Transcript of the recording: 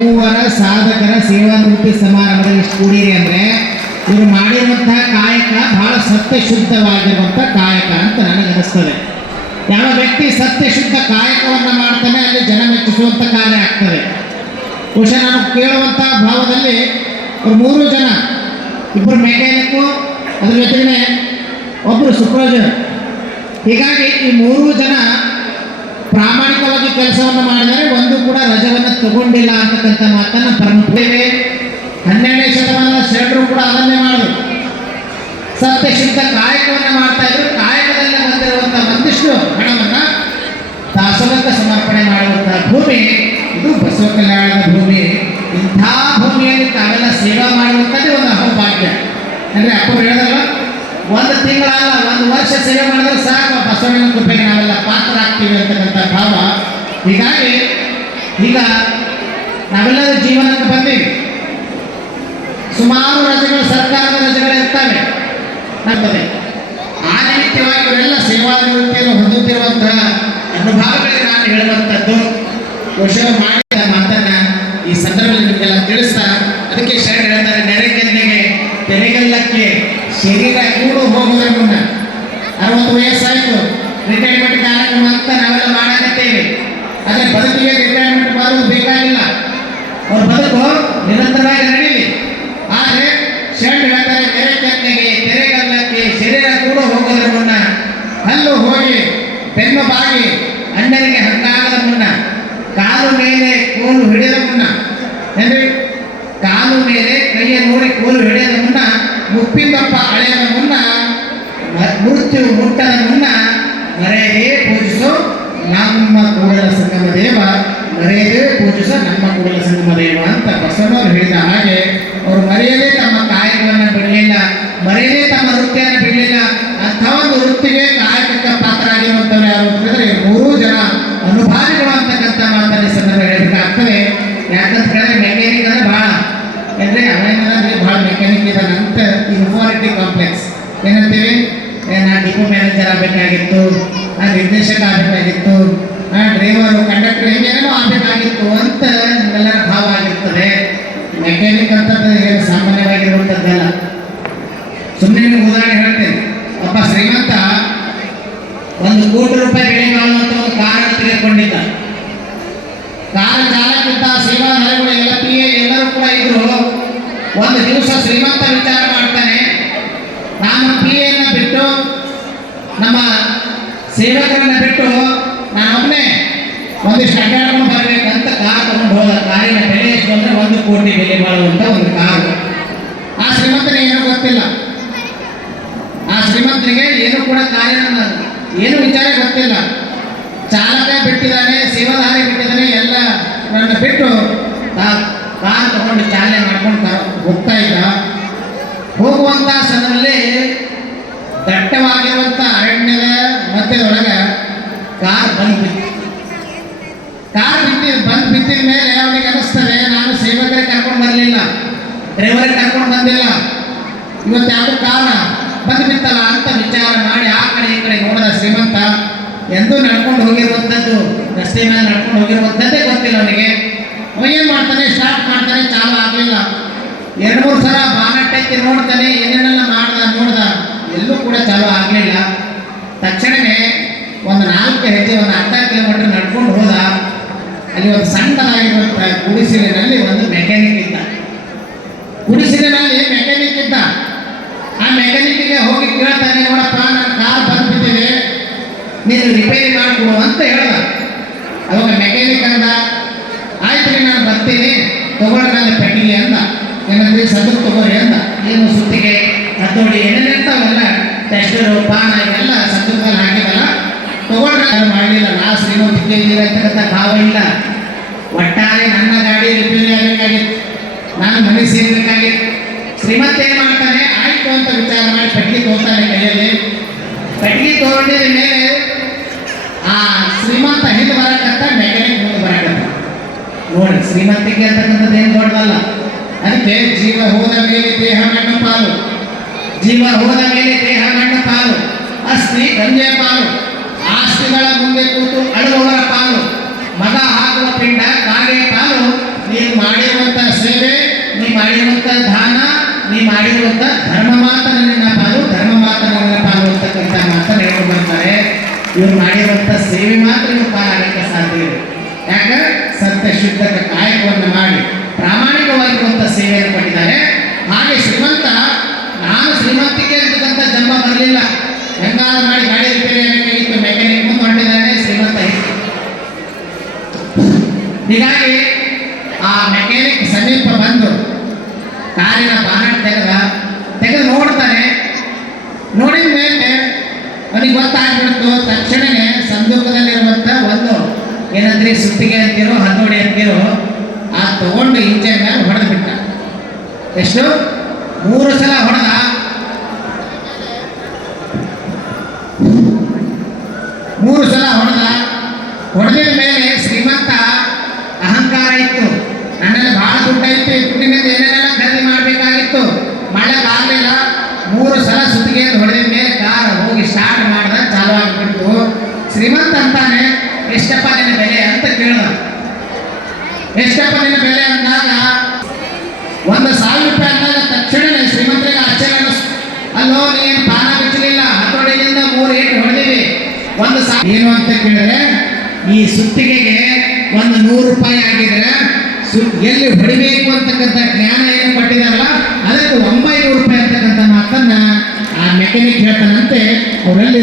ಮೂವರ ಸಾಧಕರ ಸೇವಾನಿವೃತ್ತಿ ಸಮಾರಂಭದಲ್ಲಿ ಎಷ್ಟು ಕೂಡಿರಿ ಅಂದ್ರೆ, ಇವರು ಮಾಡಿರುವಂತಹ ಕಾಯಕ ಬಹಳ ಸತ್ಯಶುದ್ಧವಾಗಿರುವಂತಹ ಕಾಯಕ ಅಂತ ನನಗೆ ಅನಿಸ್ತದೆ ಯಾವ ವ್ಯಕ್ತಿ ಸತ್ಯಶುದ್ಧ ಕಾಯಕವನ್ನ ಮಾಡ್ತಾನೆ, ಅಲ್ಲಿ ಜನ ಮೆಚ್ಚಿಸುವಂತ ಕಾರ್ಯ ಆಗ್ತದೆ. ಬಹುಶಃ ನಾನು ಕೇಳುವಂತಹ ಭಾವದಲ್ಲಿ ಅವ್ರು ಮೂರು ಜನ ಇಬ್ಬರು ಮೆಕ್ಯಾನಿಕ್ಕು, ಅದ್ರ ಜೊತೆಗೆ ಒಬ್ಬರು ಸುಪ್ರೋಜರ್ ಹೀಗಾಗಿ ಈ ಮೂರು ಜನ ಕೆಲಸವನ್ನು ಮಾಡಿದರೆ ಒಂದು ಕೂಡ ರಜವನ್ನು ತಗೊಂಡಿಲ್ಲ ಅಂತಕ್ಕಂಥ ಮಾತನ್ನು ಪರಮುತ್ತೇವೆ ಹನ್ನೆರಡನೇ ಶತಮಾನದ ಶರಣರು ಕೂಡ ಅದನ್ನೇ ಮಾಡಿದ್ರು. ಸತ್ಯಶುದ್ಧ ಕಾಯಕವನ್ನು ಮಾಡ್ತಾ ಇದ್ರು. ಕಾಯಕದಲ್ಲಿ ಬಂದಿರುವಂತಹ ಒಂದಿಷ್ಟು ಹಣವನ್ನ ದಾಸವಂತ ಸಮರ್ಪಣೆ ಮಾಡುವಂತಹ ಭೂಮಿ, ಇದು ಬಸವ ಕಲ್ಯಾಣದ ಭೂಮಿ. ಇಂಥ ಭೂಮಿಯಲ್ಲಿ ತಾವೆಲ್ಲ ಸೇವಾ ಮಾಡುವಂಥದ್ದೇ ಒಂದು ಅಹೋಭಾಗ್ಯ. ಅಂದ್ರೆ ಅಪ್ಪ ಹೇಳಿದಲ್ಲ ಒಂದು ತಿಂಗಳಲ್ಲ, ಒಂದು ವರ್ಷ ಸೇವೆ ಮಾಡಿದ್ರೆ ಸಾಕು ಬಸವನ ಕೃಪೆಗೆ ನಾವೆಲ್ಲ ಪಾತ್ರ ಆಗ್ತೀವಿ ಅಂತಕ್ಕಂಥ ಭಾವ. ಹೀಗಾಗಿ ಈಗ ನಾವೆಲ್ಲರೂ ಜೀವನಕ್ಕೆ ಬಂದೀವಿ. ಸುಮಾರು ರಜೆಗಳು ಸರ್ಕಾರದ ರಜೆಗಳು ಇರ್ತವೆ. ನಮ್ಮದೇ ಆ ನಿಮಿತ್ತವಾಗಿ ಇವರೆಲ್ಲ ಸೇವಾ ನಿವೃತ್ತಿಯನ್ನು ಹೊಂದುತ್ತಿರುವಂತಹ ಅನುಭವಗಳಿಗೆ ನಾನು ಹೇಳುವಂಥದ್ದು ವರ್ಷ ಮಾಡಿದ ಮಾತನ್ನ ಈ ಸಂದರ್ಭದಲ್ಲಿ ನಿಮಗೆಲ್ಲ ತಿಳಿಸ್ತಾ, ಅದಕ್ಕೆ ಶರಣ ಹೇಳ್ತಾರೆ, ನೆರೆಕೆನ್ನೆಗೆ ತೆರೆಗಲ್ಲಕ್ಕೆ ಶರೀರ ಕೂಡು ಹೋಗುವುದರ ಮುನ್ನ. ಅರವತ್ತು ವಯಸ್ಸಾಯಿತು. ರಿಟೈರ್ಮೆಂಟ್ ಕಾರ್ಯಕ್ರಮ ಅಂತ ನಾವೆಲ್ಲ ಮಾಡಾಕತ್ತೇವೆ. ಅದೇ ಬದುಕಿಗೆ ರಿಟೈರ್ಮೆಂಟ್ ಬರೋದು ಬೇಕಾಗಿಲ್ಲ. ಅವ್ರ ಬದುಕು ನಿರಂತರವಾಗಿ ನಡೀಲಿ. ಆದರೆ ಶರಣ ಹೇಳ್ತಾರೆ ನೆರೆ ಕನ್ನೆಗೆ ತೆರೆಗಲ್ಲಕ್ಕೆ ಶರೀರ ಕೂಡ ಹೋಗೋದ್ರ ಮುನ್ನ ಹಲ್ಲು ಹೋಗಿ ಬೆನ್ನು ಬಾಗಿ ಅಣ್ಣನಿಗೆ ಹಂಗಾಗದ ಮುನ್ನ, ಕಾಲು ಮೇಲೆ ಕೋಲು ಹಿಡಿದ ಮುನ್ನ. ಕಾಲು ಮೇಲೆ ಕೈಯ ನೋಡಿ ಕೋಲು ಹಿಡಿಯದ ಮುನ್ನ ಮುಪ್ಪಿಂದಪ್ಪ ಅಳೆಯದ ಮುನ್ನ, ಮೃತ್ಯು ಮುಟ್ಟದ ಮುನ್ನ ಮರೆಯದೇ ಪೂಜಿಸು. ನಮ್ಮ ಕೂಡಲ ಸಂಗಮ ದೇವ, ಮರೆಯದೇ ಪೂಜಿಸ ನಮ್ಮ ಕೂಡಲ ಸಂಗಮ ದೇವ ಅಂತ ಬಸವರು ಹೇಳಿದ ಹಾಗೆ, ಅವರು ಮರೆಯದೇ ತಮ್ಮ ಕಾಯಕವನ್ನು ಬಿಡಲಿಲ್ಲ, ಮರೆಯದೇ ತಮ್ಮ ವೃತ್ತಿಯನ್ನು ಬಿಡಲಿಲ್ಲ. ಅಂಥ ಒಂದು ವೃತ್ತಿಗೆ ಕಾಯಕಕ್ಕೆ ಪಾತ್ರರಾಗಿರುವಂಥವ್ರು ಯಾರು ಅಂತಂದ್ರೆ ಮೂರು ಜನ ಅನುಭಾವಿಗಳು ಅಂತಕ್ಕಂಥ ಮಾತನ್ನ ಸಂದರ್ಭ ಹೇಳಬೇಕಾಗ್ತದೆ ಯಾಕಂತ ಹೇಳಿದ್ರೆ ಮೆಕ್ಯಾನಿಕ್ ಅಂದ್ರೆ ಬಹಳ ಅಂದ್ರೆ ಅವೇನಂದ್ರೆ ಬಹಳ ಮೆಕ್ಯಾನಿಕ್ ಇದ್ದಾರೆ ಅಂತ ಇನ್ಫಾರಿಟಿ ಕಾಂಪ್ಲೆಕ್ಸ್ ಏನಂತೀವಿ ನಾನು ಡಿಪೋ ಮ್ಯಾನೇಜರ್ ಆಗಬೇಕಾಗಿತ್ತು. ನಿರ್ದೇಶಕ ಆಗಬೇಕಾಗಿತ್ತು ಆ ಡ್ರೈವರು ಕಂಡಕ್ಟರ್ ಏನೇನೋ ಆಗಬೇಕಾಗಿತ್ತು ಅಂತ ನಿಮ್ಮೆಲ್ಲರ ಭಾವ ಆಗಿರ್ತದೆ. ಮೆಕ್ಯಾನಿಕ್ ಅಂತದ್ದು ಏನು ಸಾಮಾನ್ಯವಾಗಿರುವಂಥದ್ದಲ್ಲ. ಸುಮ್ಮನೆ ಉದಾಹರಣೆ ಹೇಳ್ತೇನೆ. ಒಬ್ಬ ಶ್ರೀಮಂತ ಒಂದು ಕೋಟಿ ರೂಪಾಯಿ ಬೆಳೆ ಮಾಡುವಂಥ ಒಂದು ಕಾರನ್ನು ತೆಗೆದುಕೊಂಡಿದ್ದ. ಕಾರ ಜಾಲಕ್ಕಿಂತ ಸೇವಾ ನೆಲೆಗಳು ಎಲ್ಲ ಪಿ ಎಲ್ಲರೂ ಕೂಡ ಇದ್ರು. ಒಂದು ದಿವಸ ಶ್ರೀಮಂತ ವಿಚಾರ ಮಾಡ್ತಾನೆ. ನಾನು ಪಿ ಎನ್ನ ಬಿಟ್ಟು ನಮ್ಮ ಸೇವಕರನ್ನ ಬಿಟ್ಟು ನಾನೊಬ್ಬನೇ ಒಂದಿಷ್ಟು ಅಡ್ಡಾಡ್ಕೊಂಡು ಬರ್ಬೇಕಂತ ಕಾರ್ ತಗೊಂಡು ಹೋದ ಕಾರಿನ ಬೆಲೆ ಎಷ್ಟು ಅಂದ್ರೆ ಒಂದು ಕೋಟಿ ಬೆಲೆ ಬಾಳುವಂತ ಒಂದು ಕಾರು. ಆ ಶ್ರೀಮಂತನಿಗೆ ಏನೂ ಗೊತ್ತಿಲ್ಲ. ಆ ಶ್ರೀಮಂತನಿಗೆ ಏನು ಕೂಡ ಕಾರಿನ ಏನು ವಿಚಾರ ಗೊತ್ತಿಲ್ಲ. ಚಾಲಕ ಬಿಟ್ಟಿದ್ದಾನೆ, ಸೇವಾದಾರಿ ಬಿಟ್ಟಿದ್ದಾನೆ, ಎಲ್ಲ ನನ್ನ ಬಿಟ್ಟು ಕಾರ್ ತಗೊಂಡು ಚಾಲನೆ ಮಾಡ್ಕೊಂಡು ಹೋಗ್ತಾ ಇದ್ದ. ಹೋಗುವಂತ ಸಮಯದಲ್ಲಿ ದಟ್ಟವಾಗಿರುವಂತ ಅರಣ್ಯದ ಮಧ್ಯದೊಳಗೆ ಕಾರ್ ಬಂದು ಬಿತ್ತು ಕಾರ್ ಬಿದ್ದಿ ಬಂದು ಬಿದ್ದಿದ ಮೇಲೆ ಅವನಿಗೆ ಅನಿಸ್ತದೆ ನಾನು ಸೇವಕರಿಗೆ ಕರ್ಕೊಂಡು ಬರಲಿಲ್ಲ ಡ್ರೈವರಿಗೆ ಕರ್ಕೊಂಡು ಬಂದಿಲ್ಲ. ಇವತ್ತು ಯಾವುದೋ ಕಾರಣ? ಬಂದು ಅಂತ ವಿಚಾರ ಮಾಡಿ ಆ ಕಡೆ ಈ ಕಡೆ ನೋಡಿದ ಶ್ರೀಮಂತ ಎಂದೂ ನಡ್ಕೊಂಡು ಹೋಗಿರುವಂಥದ್ದು, ರಸ್ತೆ ಮೇಲೆ ನಡ್ಕೊಂಡು ಹೋಗಿರುವಂಥದ್ದೇ ಗೊತ್ತಿಲ್ಲ ಅವನಿಗೆ. ಅವ ಏನು ಮಾಡ್ತಾನೆ? ಸ್ಟಾರ್ಟ್ ಮಾಡ್ತಾನೆ, ಚಾಲು ಆಗಲಿಲ್ಲ. ಎರಡು ಮೂರು ಸಲ ಬಾನಟ್ಟೆತ್ತಿ ನೋಡ್ತಾನೆ, ಏನೇನೆಲ್ಲ ಮಾಡ್ದ, ನೋಡ್ದ, ಎಲ್ಲೂ ಕೂಡ ಚಾಲು ಆಗಲಿಲ್ಲ. ತಕ್ಷಣವೇ ಒಂದು ನಾಲ್ಕು ಹೆಜ್ಜೆ, ಒಂದು ಅರ್ಧ ಕಿಲೋಮೀಟರ್ ನಡ್ಕೊಂಡು ಹೋದ. ಅಲ್ಲಿ ಒಂದು ಸಣ್ಣದಾಗಿರುವಂಥ ಗುಡಿಸಿಲಿನಲ್ಲಿ ಒಂದು ಮೆಕ್ಯಾನಿಕ್ ಇದ್ದ ಏನು ಮೆಕ್ಯಾನಿಕ್ ಇದ್ದ. ಆ ಮೆಕ್ಯಾನಿಕ್ಗೆ ಹೋಗಿ ಕೇಳ್ತಾನೆ ನೋಡಪ್ಪ ನಾನು ಕಾರ್ ಬಂದ್ಬಿಟ್ಟಿದೆ. ನೀನು ರಿಪೇರಿ ಮಾಡಿಕೊಡು ಅಂತ ಹೇಳ್ದ. ಅವಾಗ ಮೆಕ್ಯಾನಿಕ್ ಅಂದ, ಆಯ್ತು ರೀ, ನಾನು ಬರ್ತೀನಿ. ತಗೊಳ್ಳಿ ನನ್ನ ಪೆಟ್ಟಿಗೆ ಅಂದ. ಏನಂದ್ರೆ, ಸದ್ದು ತಗೋರಿ ಅಂದ. ಏನು ಸುತ್ತಿಗೆ ಹತ್ತೋಡಿ ಏನೇನು ಇರ್ತಾವೆಲ್ಲ ಟೆಸ್ಟರು ಪಾನ, ಇವೆಲ್ಲ ಸದ್ದುದಲ್ಲಿ ಹಾಕಿದಲ್ಲ. ತಗೊಂಡ್ರೆ ನಾನು ಮಾಡಲಿಲ್ಲ. ನಾ ಶ್ರೀಮಂತಿಕೆ ಇದ್ದೀರ ಅಂತಕ್ಕಂಥ ಭಾವ ಇಲ್ಲ. ಒಟ್ಟಾರೆ ನನ್ನ ಗಾಡಿ ರಿಪೇರಿ ಆಗಬೇಕಾಗಿತ್ತು ನಾನು ಮನೆ ಸೇರ್ಬೇಕಾಗಿತ್ತು ಶ್ರೀಮಂತ ಏನು ಮಾಡ್ತಾನೆ, ಆಯ್ತು ಅಂತ ವಿಚಾರ ಮಾಡಿ ಕಟ್ಟಿಗೆ ತೋರ್ತಾನೆ ಕೈಯಲ್ಲಿ. ಕಟ್ಟಿಗೆ ತಗೊಂಡಿದ ಮೇಲೆ ಆ ಶ್ರೀಮಂತ ಹಿಂದೆ ಬರಕತ್ತ ಮೆಕ್ಯಾನಿಕ್ ಮುಂದೆ ಬರಕತ್ತ. ನೋಡಿ, ಶ್ರೀಮಂತಿಗೆ ಅಂತಕ್ಕಂಥದ್ದು ಏನು ದೊಡ್ಡದಲ್ಲ. ಅದಕ್ಕೆ ಜೀವ ಹೋದ ಮೇಲೆ ದೇಹ ಮಣ್ಣ ಪಾಲು. ಜೀವ ಹೋದ ಮೇಲೆ ದೇಹ ಮಣ್ಣ ಪಾಲು. ಅಸ್ಥಿ ಗಂಜೆ ಪಾಲು. ಆಸ್ತಿಗಳ ಮುಂದೆ ಕೂತು ಅಳುವವರ ಪಾಲು. ಮಗ ಹಾಕುವ ಪಿಂಡ, ಕಾಗೆ ಪಾಲು. ನೀನು ಮಾಡಿರುವಂತಹ ಸೇವೆ ನೀ ಮಾಡಿರುವಂತ ದಾನ, ನೀ ಮಾಡಿರುವಂತ ಧರ್ಮ ಮಾತ್ರ ನೆನಪಾದು ಧರ್ಮ ಮಾತ್ರ ನೆನಪಾದು ಅಂತಕ್ಕಂಥ ಮಾತನ್ನು ಹೇಳ್ಕೊಂಡು ಬರ್ತಾರೆ ಇವ್ರು ಮಾಡಿರುವಂತ ಸೇವೆ ಮಾತ್ರ ಇವ್ರು ಪಾಲಾಗಕ್ಕೆ ಸಾಧ್ಯ ಇದೆ ಯಾಕ? ಸತ್ಯ ಶುದ್ಧಕ ಕಾಯಕವನ್ನು ಮಾಡಿ, ಪ್ರಾಮಾಣಿಕವಾಗಿರುವಂತ ಸೇವೆಯನ್ನು ಕೊಟ್ಟಿದ್ದಾರೆ ಹಾಗೆ ಶ್ರೀಮಂತ, ನಾನು ಶ್ರೀಮಂತಿಕೆ ಅಂತಕ್ಕಂಥ ಜನ್ಮ ಬರಲಿಲ್ಲ. ಹೆಂಗಾದ್ರು ಮಾಡಿ ಗಾಡಿ ರಿಪೇರಿ ಆಗಬೇಕಾಗಿತ್ತು ಮೆಕ್ಯಾನಿಕ್ ಮುಂದೆ ಹೊಂಟಿದ್ದಾನೆ ಶ್ರೀಮಂತ ಇತ್ತು ಹೀಗಾಗಿ ಆ ಮೆಕ್ಯಾನಿಕ್ ಸಮೀಪ ಬಂದು ಕಾರಿನ ಬಾನಟ್ ತೆಗೆದ ತೆಗೆದು ನೋಡ್ತಾನೆ ನೋಡಿದ ಮೇಲೆ ಅವನಿಗೆ ಗೊತ್ತಾಗ್ಬಿಡ್ತು ತಕ್ಷಣನೇ ಸಂದೂಕದಲ್ಲಿರುವಂಥ ಒಂದು ಏನಂದ್ರೆ ಸುತ್ತಿಗೆ ಅಂತಿರೋ ಹನ್ನೋಡಿ ಅಂತಿರೋ, ಆ ತಗೊಂಡು ಹಿಂಚೆ ಮೇಲೆ ಹೊಡೆದು ಬಿಟ್ಟ. ಎಷ್ಟು? ಮೂರು ಸಲ ಹೊಡೆದ. ಮೂರು ಸಲ ಹೊಡೆದ. ಹೊಡೆದ ಮೇಲೆ ಶ್ರೀಮಂತ ಅಹಂಕಾರ ಇತ್ತು ನನ್ನಲ್ಲಿ ಬಹಳ ದುಡ್ಡು ಇತ್ತು ಈ ದುಡ್ಡಿನಿಂದ ಏನೇನೆಲ್ಲ ಖರೀದಿ ಮಾಡಬೇಕಾಗಿತ್ತು ಮಾಡಕ್ಕಾಗಲಿಲ್ಲ ಮೂರು ಸಲ ಸುತ್ತಿಗೆ ಹೊಡೆದ ಮೇಲೆ ಕಾರ್ ಹೋಗಿ ಸ್ಟಾರ್ಟ್ ಮಾಡ್ದ ಚಾಲು ಆಗಿಬಿಟ್ಟು ಶ್ರೀಮಂತ ಅಂತಾನೆ ಎಷ್ಟಪ್ಪ ನಿನ್ನ ಬೆಲೆ ಅಂತ ಕೇಳ ಎಷ್ಟಪ್ಪ ನಿನ್ನ ಬೆಲೆ ಅಂದಾಗ ಒಂದು ಸಾವಿರ ರೂಪಾಯಿ ಅಂದಾಗ ತಕ್ಷಣನೇ ಶ್ರೀಮಂತರಿಗೆ ಆಶ್ಚರ್ಯ ಅಲ್ಲೋ, ನೀನು ಪಾನ ಬಿಚ್ಚಲಿಲ್ಲ ಹತ್ತೊಡೆಯಿಂದ ಮೂರು ಏಟು ಹೊಡೆದಿವಿ. ಒಂದು ಸಾ ಏನು ಅಂತ ಕೇಳಿದ್ರೆ, ಈ ಸುತ್ತಿಗೆಗೆ ಒಂದು ನೂರು ರೂಪಾಯಿ ಆಗಿದ್ರೆ ಎಲ್ಲಿ ಹೊಡಿಬೇಕು ಅಂತಕ್ಕಂಥ ಜ್ಞಾನ ಏನು ಕೊಟ್ಟಿದಾರಲ್ಲ ಅದಕ್ಕೆ ಒಂಬೈನೂರು ರೂಪಾಯಿ ಅಂತಕ್ಕಂಥ ಮಾತನ್ನ ಆ ಮೆಕ್ಯಾನಿಕ್ ಹೇಳ್ತಾನಂತೆ ಅವರಲ್ಲಿ